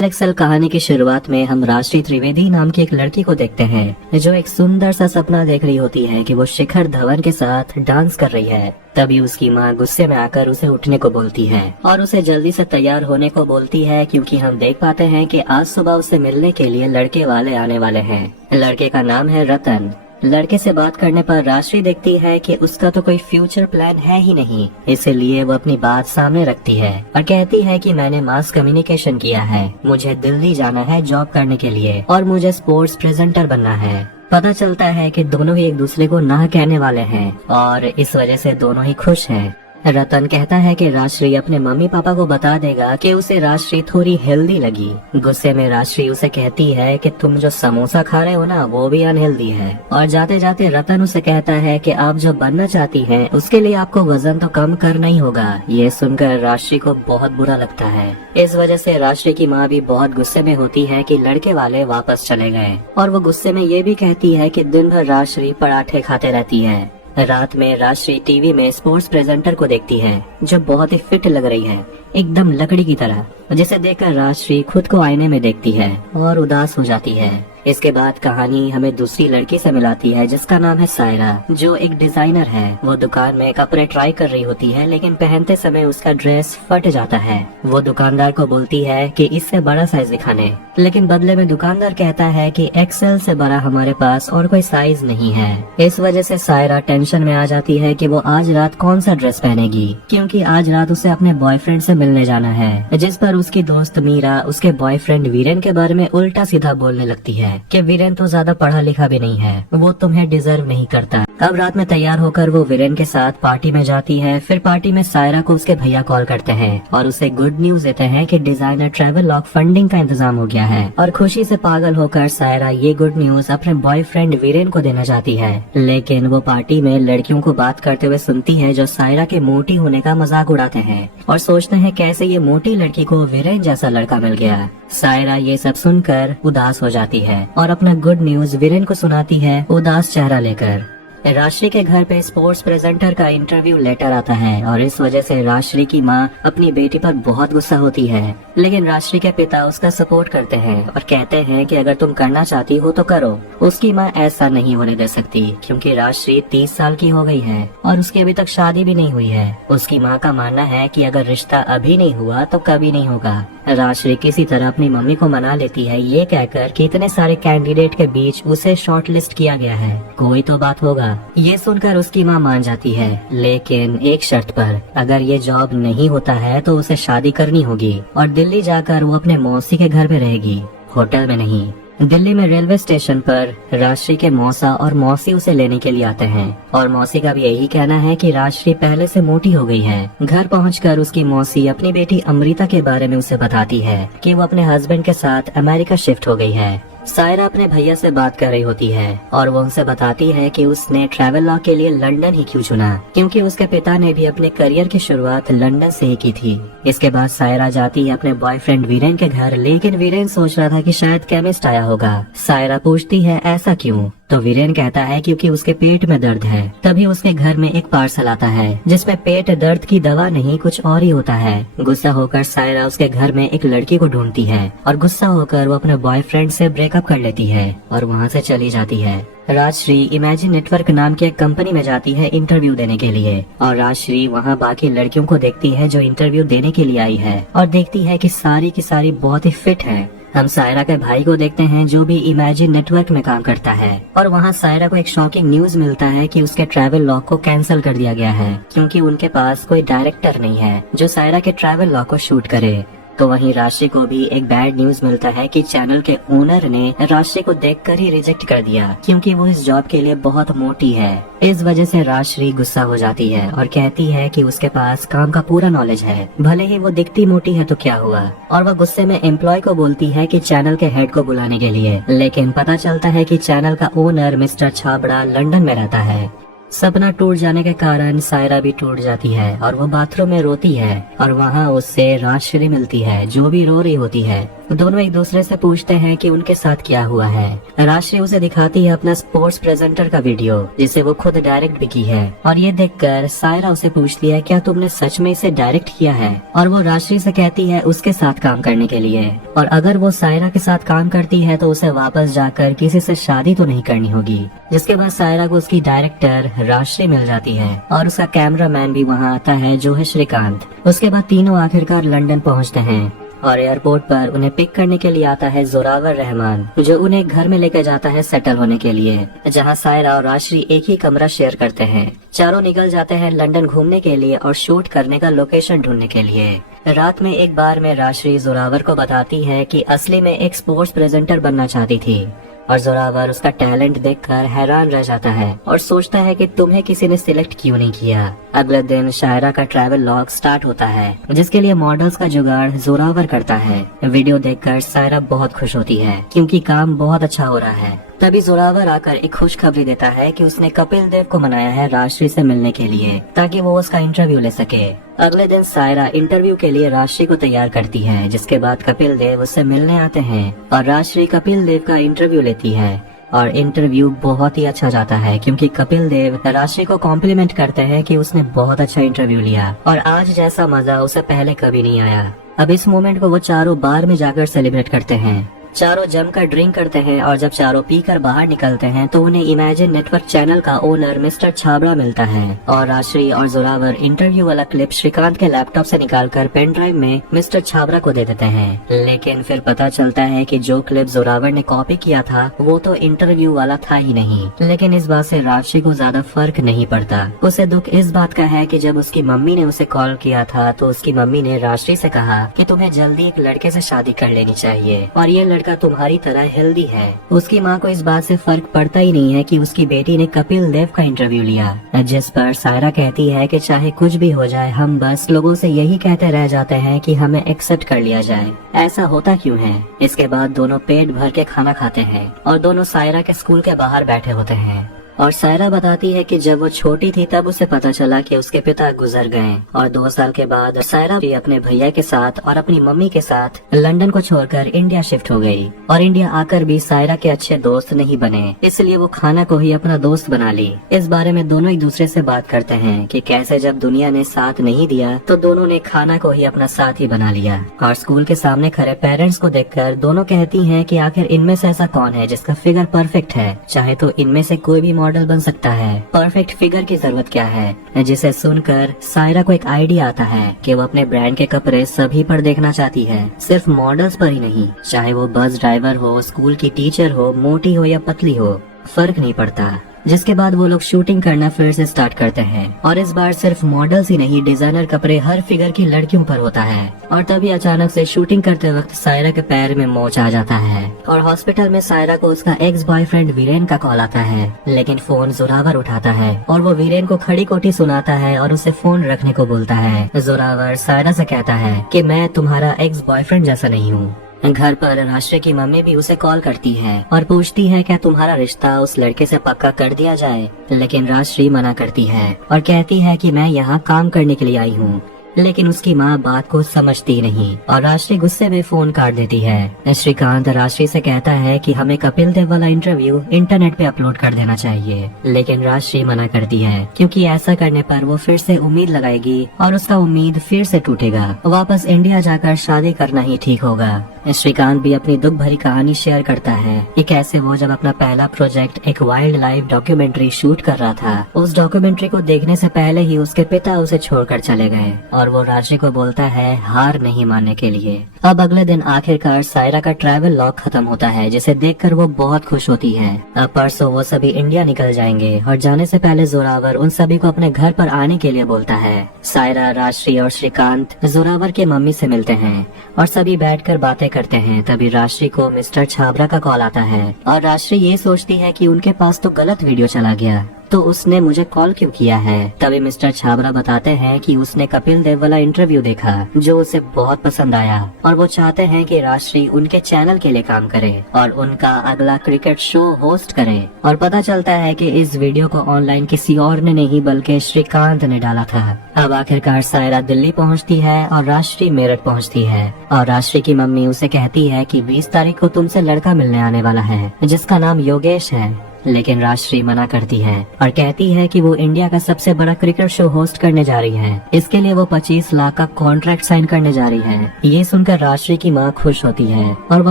Excel कहानी की शुरुआत में हम राष्ट्रीय त्रिवेदी नाम की एक लड़की को देखते हैं जो एक सुंदर सा सपना देख रही होती है कि वो शिखर धवन के साथ डांस कर रही है। तभी उसकी माँ गुस्से में आकर उसे उठने को बोलती है और उसे जल्दी से तैयार होने को बोलती है, क्योंकि हम देख पाते हैं कि आज सुबह उसे मिलने के लिए लड़के वाले आने वाले हैं। लड़के का नाम है रतन। लड़के से बात करने पर राशि देखती है कि उसका तो कोई फ्यूचर प्लान है ही नहीं, इसलिए वो अपनी बात सामने रखती है और कहती है कि मैंने मास कम्युनिकेशन किया है, मुझे दिल्ली जाना है जॉब करने के लिए और मुझे स्पोर्ट्स प्रेजेंटर बनना है। पता चलता है कि दोनों ही एक दूसरे को ना कहने वाले हैं और इस वजह से दोनों ही खुश हैं। रतन कहता है कि राश्री अपने मम्मी पापा को बता देगा कि उसे राश्री थोड़ी हेल्दी लगी। गुस्से में राश्री उसे कहती है कि तुम जो समोसा खा रहे हो ना वो भी अनहेल्दी है। और जाते जाते रतन उसे कहता है कि आप जो बनना चाहती हैं उसके लिए आपको वजन तो कम करना ही होगा। ये सुनकर राश्री को बहुत बुरा लगता है। इस वजह से राश्री की माँ भी बहुत गुस्से में होती है कि लड़के वाले वापस चले गए और वो गुस्से में ये भी कहती है कि दिन भर राश्री पराठे खाते रहती है। रात में राश्री टीवी में स्पोर्ट्स प्रेजेंटर को देखती है जो बहुत ही फिट लग रही है, एकदम लकड़ी की तरह, जिसे देखकर राश्री खुद को आईने में देखती है और उदास हो जाती है। इसके बाद कहानी हमें दूसरी लड़की से मिलाती है जिसका नाम है सायरा, जो एक डिजाइनर है। वो दुकान में कपड़े ट्राई कर रही होती है, लेकिन पहनते समय उसका ड्रेस फट जाता है। वो दुकानदार को बोलती है कि इससे बड़ा साइज दिखाने, लेकिन बदले में दुकानदार कहता है कि एक्सेल से बड़ा हमारे पास और कोई साइज नहीं है। इस वजह से सायरा टेंशन में आ जाती है कि वो आज रात कौन सा ड्रेस पहनेगी, क्योंकि आज रात उसे अपने बॉयफ्रेंड से मिलने जाना है। जिस पर उसकी दोस्त मीरा उसके बॉयफ्रेंड वीरेन के बारे में उल्टा सीधा बोलने लगती है कि वीरेन तो ज्यादा पढ़ा लिखा भी नहीं है, वो तुम्हें डिजर्व नहीं करता। अब रात में तैयार होकर वो वीरेन के साथ पार्टी में जाती है। फिर पार्टी में सायरा को उसके भैया कॉल करते हैं और उसे गुड न्यूज देते हैं कि डिजाइनर ट्रैवल लॉग फंडिंग का इंतजाम हो गया है। और खुशी से पागल होकर सायरा ये गुड न्यूज अपने बॉयफ्रेंड वीरेन को देना चाहती है, लेकिन वो पार्टी में लड़कियों को बात करते हुए सुनती है जो सायरा के मोटी होने का मजाक उड़ाते हैं और सोचते हैं कैसे ये मोटी लड़की को वीरेन जैसा लड़का मिल गया। सायरा ये सब सुनकर उदास हो जाती है और अपना गुड न्यूज वीरेन को सुनाती है उदास चेहरा लेकर। राश्री के घर पे स्पोर्ट्स प्रेजेंटर का इंटरव्यू लेटर आता है और इस वजह से राश्री की माँ अपनी बेटी पर बहुत गुस्सा होती है, लेकिन राश्री के पिता उसका सपोर्ट करते हैं और कहते हैं कि अगर तुम करना चाहती हो तो करो। उसकी माँ ऐसा नहीं होने दे सकती, क्योंकि राश्री 30 साल की हो गई है और उसकी अभी तक शादी भी नहीं हुई है। उसकी माँ का मानना है कि अगर रिश्ता अभी नहीं हुआ तो कभी नहीं होगा। राश्री किसी तरह अपनी मम्मी को मना लेती है, ये कहकर कि इतने सारे कैंडिडेट के बीच उसे शॉर्ट लिस्ट किया गया है, कोई तो बात होगा। ये सुनकर उसकी माँ मान जाती है, लेकिन एक शर्त पर, अगर ये जॉब नहीं होता है तो उसे शादी करनी होगी और दिल्ली जाकर वो अपने मौसी के घर में रहेगी, होटल में नहीं। दिल्ली में रेलवे स्टेशन पर राश्री के मौसा और मौसी उसे लेने के लिए आते हैं और मौसी का भी यही कहना है कि राश्री पहले से मोटी हो गई है। घर पहुंचकर उसकी मौसी अपनी बेटी अमृता के बारे में उसे बताती है कि वो अपने हस्बैंड के साथ अमेरिका शिफ्ट हो गई है। सायरा अपने भैया से बात कर रही होती है और वो उनसे बताती है कि उसने ट्रैवल लॉ के लिए लंदन ही क्यों चुना, क्योंकि उसके पिता ने भी अपने करियर की शुरुआत लंदन से ही की थी। इसके बाद सायरा जाती है अपने बॉयफ्रेंड वीरेन के घर, लेकिन वीरेन सोच रहा था कि शायद केमिस्ट आया होगा। सायरा पूछती है ऐसा क्यों, तो वीरेन कहता है क्योंकि उसके पेट में दर्द है। तभी उसके घर में एक पार्सल आता है जिसमें पेट दर्द की दवा नहीं कुछ और ही होता है। गुस्सा होकर सायरा उसके घर में एक लड़की को ढूंढती है और गुस्सा होकर वो अपने बॉयफ्रेंड से ब्रेकअप कर लेती है और वहाँ से चली जाती है। राजश्री इमेजिन नेटवर्क नाम की एक कंपनी में जाती है इंटरव्यू देने के लिए और राजश्री वहाँ बाकी लड़कियों को देखती है जो इंटरव्यू देने के लिए आई है और देखती है कि सारी की सारी बहुत ही फिट है। हम सायरा के भाई को देखते हैं जो भी इमेजिन नेटवर्क में काम करता है और वहाँ सायरा को एक शॉकिंग न्यूज मिलता है कि उसके ट्रैवल लॉग को कैंसिल कर दिया गया है, क्योंकि उनके पास कोई डायरेक्टर नहीं है जो सायरा के ट्रैवल लॉग को शूट करे। तो वहीं राशि को भी एक बैड न्यूज मिलता है कि चैनल के ओनर ने राशि को देखकर ही रिजेक्ट कर दिया, क्योंकि वो इस जॉब के लिए बहुत मोटी है। इस वजह से राशि गुस्सा हो जाती है और कहती है कि उसके पास काम का पूरा नॉलेज है, भले ही वो दिखती मोटी है तो क्या हुआ। और वह गुस्से में एम्प्लॉय को बोलती है कि चैनल के हेड को बुलाने के लिए, लेकिन पता चलता है कि चैनल का ओनर मिस्टर छाबड़ा लंदन में रहता है। सपना टूट जाने के कारण सायरा भी टूट जाती है और वो बाथरूम में रोती है और वहाँ उससे राजश्री मिलती है जो भी रो रही होती है। दोनों एक दूसरे से पूछते हैं कि उनके साथ क्या हुआ है। राशि उसे दिखाती है अपना स्पोर्ट्स प्रेजेंटर का वीडियो, जिसे वो खुद डायरेक्ट भी की है। और ये देखकर सायरा उसे पूछती है, क्या तुमने सच में इसे डायरेक्ट किया है? और वो राशि से कहती है उसके साथ काम करने के लिए, और अगर वो सायरा के साथ काम करती है तो उसे वापस जाकर किसी से शादी तो नहीं करनी होगी। जिसके बाद सायरा को उसकी डायरेक्टर राशि मिल जाती है और उसका कैमरामैन भी वहाँ आता है, जो है श्रीकांत। उसके बाद तीनों आखिरकार लंदन पहुँचते हैं और एयरपोर्ट पर उन्हें पिक करने के लिए आता है जोरावर रहमान, जो उन्हें घर में लेकर जाता है सेटल होने के लिए, जहां सायरा और राशि एक ही कमरा शेयर करते हैं। चारों निकल जाते हैं लंदन घूमने के लिए और शूट करने का लोकेशन ढूंढने के लिए। रात में एक बार में राशि जोरावर को बताती है कि असली में एक स्पोर्ट्स प्रेजेंटर बनना चाहती थी, और जोरावर उसका टैलेंट देखकर हैरान रह जाता है और सोचता है कि तुम्हें किसी ने सिलेक्ट क्यों नहीं किया। अगले दिन शायरा का ट्रैवल लॉग स्टार्ट होता है, जिसके लिए मॉडल्स का जुगाड़ जोरावर करता है। वीडियो देखकर सायरा बहुत खुश होती है क्योंकि काम बहुत अच्छा हो रहा है। तभी जोरावर आकर एक खुशखबरी देता है कि उसने कपिल देव को मनाया है राशि से मिलने के लिए, ताकि वो उसका इंटरव्यू ले सके। अगले दिन सायरा इंटरव्यू के लिए राशि को तैयार करती है, जिसके बाद कपिल देव उससे मिलने आते हैं और राशि कपिल देव का इंटरव्यू लेती है। और इंटरव्यू बहुत ही अच्छा जाता है क्योंकि कपिल देव राशि को कॉम्प्लीमेंट करते हैं कि उसने बहुत अच्छा इंटरव्यू लिया और आज जैसा मजा उसे पहले कभी नहीं आया। अब इस मोमेंट को वो चारों बार में जाकर सेलिब्रेट करते हैं। चारों जमकर ड्रिंक करते हैं और जब चारों पीकर बाहर निकलते हैं तो उन्हें इमेजिन नेटवर्क चैनल का ओनर मिस्टर छाबड़ा मिलता है और राशि और जोरावर इंटरव्यू वाला क्लिप श्रीकांत के लैपटॉप से निकालकर पेन ड्राइव में मिस्टर छाबड़ा को दे देते हैं। लेकिन फिर पता चलता है कि जो क्लिप जोरावर ने कॉपी किया था वो तो इंटरव्यू वाला था ही नहीं। लेकिन इस बात से राशि को ज्यादा फर्क नहीं पड़ता। उसे दुख इस बात का है कि जब उसकी मम्मी ने उसे कॉल किया था तो उसकी मम्मी ने राशि से कहा कि तुम्हें जल्दी एक लड़के से शादी कर लेनी चाहिए और ये लड़का तुम्हारी तरह हेल्दी है। उसकी माँ को इस बात से फर्क पड़ता ही नहीं है कि उसकी बेटी ने कपिल देव का इंटरव्यू लिया, जिस पर सायरा कहती है कि चाहे कुछ भी हो जाए हम बस लोगों से यही कहते रह जाते हैं कि हमें एक्सेप्ट कर लिया जाए। ऐसा होता क्यों है? इसके बाद दोनों पेट भर के खाना खाते हैं और दोनों सायरा के स्कूल के बाहर बैठे होते हैं। और सायरा बताती है कि जब वो छोटी थी तब उसे पता चला कि उसके पिता गुजर गए और 2 साल के बाद सायरा भी अपने भैया के साथ और अपनी मम्मी के साथ लंदन को छोड़कर इंडिया शिफ्ट हो गई। और इंडिया आकर भी सायरा के अच्छे दोस्त नहीं बने, इसलिए वो खाना को ही अपना दोस्त बना ली। इस बारे में दोनों एक दूसरे से बात करते हैं कि कैसे जब दुनिया ने साथ नहीं दिया तो दोनों ने खाना को ही अपना साथ ही बना लिया। और स्कूल के सामने खड़े पेरेंट्स को देखकर दोनों कहती हैं कि आखिर इनमें से ऐसा कौन है जिसका फिगर परफेक्ट है, चाहे तो इनमें से कोई भी मॉडल बन सकता है, परफेक्ट फिगर की जरूरत क्या है। जिसे सुनकर सायरा को एक आइडिया आता है कि वो अपने ब्रांड के कपड़े सभी पर देखना चाहती है, सिर्फ मॉडल्स पर ही नहीं। चाहे वो बस ड्राइवर हो, स्कूल की टीचर हो, मोटी हो या पतली हो, फर्क नहीं पड़ता। जिसके बाद वो लोग शूटिंग करना फिर से स्टार्ट करते हैं और इस बार सिर्फ मॉडल्स ही नहीं, डिजाइनर कपड़े हर फिगर की लड़कियों पर होता है। और तभी अचानक से शूटिंग करते वक्त सायरा के पैर में मोच आ जाता है और हॉस्पिटल में सायरा को उसका एक्स बॉयफ्रेंड वीरेन का कॉल आता है। लेकिन फोन जोरावर उठाता है और वो वीरेन को खड़ी कोठी सुनाता है और उसे फोन रखने को बोलता है। जोरावर सायरा से कहता है कि मैं तुम्हारा एक्स बॉयफ्रेंड जैसा नहीं हूँ। घर पर राशि की मम्मी भी उसे कॉल करती है और पूछती है क्या तुम्हारा रिश्ता उस लड़के से पक्का कर दिया जाए। लेकिन राशि मना करती है और कहती है कि मैं यहाँ काम करने के लिए आई हूँ। लेकिन उसकी माँ बात को समझती नहीं और राशि गुस्से में फोन काट देती है। श्रीकांत राशि से कहता है कि हमें कपिल देव वाला इंटरव्यू इंटरनेट पे अपलोड कर देना चाहिए, लेकिन राशि मना करती है क्योंकि ऐसा करने पर वो फिर से उम्मीद लगाएगी और उसका उम्मीद फिर से टूटेगा। वापस इंडिया जाकर शादी करना ही ठीक होगा। श्रीकांत भी अपनी दुख भरी कहानी शेयर करता है कि कैसे वो जब अपना पहला प्रोजेक्ट एक वाइल्ड लाइफ डॉक्यूमेंट्री शूट कर रहा था, उस डॉक्यूमेंट्री को देखने से पहले ही उसके पिता उसे छोड़कर चले गए और वो राशि को बोलता है हार नहीं मानने के लिए। अब अगले दिन आखिरकार सायरा का ट्रैवल लॉग खत्म होता है, जिसे देखकर वो बहुत खुश होती है। अब परसों वो सभी इंडिया निकल जाएंगे और जाने से पहले जोरावर उन सभी को अपने घर पर आने के लिए बोलता है। सायरा, राशि और श्रीकांत जोरावर के मम्मी से मिलते हैं और सभी बैठकर बातें करते हैं। तभी राशि को मिस्टर छाबड़ा का कॉल आता है और राशि ये सोचती है कि उनके पास तो गलत वीडियो चला गया, तो उसने मुझे कॉल क्यों किया है। तभी मिस्टर छाबड़ा बताते हैं कि उसने कपिल देव वाला इंटरव्यू देखा जो उसे बहुत पसंद आया और वो चाहते हैं कि राष्ट्री उनके चैनल के लिए काम करे और उनका अगला क्रिकेट शो होस्ट करे। और पता चलता है कि इस वीडियो को ऑनलाइन किसी और ने नहीं बल्कि श्रीकांत ने डाला था। अब आखिरकार सायरा दिल्ली पहुंचती है और राष्ट्री मेरठ पहुंचती है और राष्ट्री की मम्मी उसे कहती है कि 20 तारीख को तुमसे लड़का मिलने आने वाला है जिसका नाम योगेश है। लेकिन राष्ट्री मना करती है और कहती है कि वो इंडिया का सबसे बड़ा क्रिकेट शो होस्ट करने जा रही है। इसके लिए वो 25 लाख का कॉन्ट्रैक्ट साइन करने जा रही है। ये सुनकर राष्ट्री की माँ खुश होती है और वो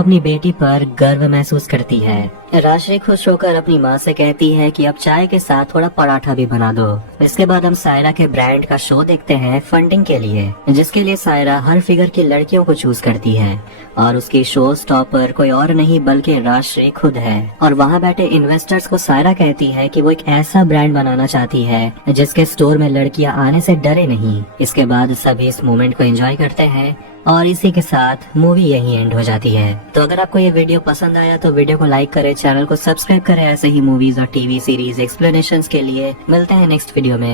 अपनी बेटी पर गर्व महसूस करती है। राष्ट्री खुश होकर अपनी माँ से कहती है कि अब चाय के साथ थोड़ा पराठा भी बना दो। इसके बाद हम सायरा के ब्रांड का शो देखते हैं फंडिंग के लिए, जिसके लिए सायरा हर फिगर की लड़कियों को चूज करती है और उसकी शो स्टॉपर कोई और नहीं बल्कि राष्ट्री खुद है। और वहाँ बैठे इन्वेस्टर्स को सायरा कहती है कि वो एक ऐसा ब्रांड बनाना चाहती है जिसके स्टोर में लड़कियां आने से डरे नहीं। इसके बाद सभी इस मोमेंट को एंजॉय करते हैं और इसी के साथ मूवी यहीं एंड हो जाती है। तो अगर आपको ये वीडियो पसंद आया तो वीडियो को लाइक करें, चैनल को सब्सक्राइब करें ऐसे ही मूवीज और टीवी सीरीज एक्सप्लेनेशंस के लिए। मिलते हैं नेक्स्ट वीडियो में।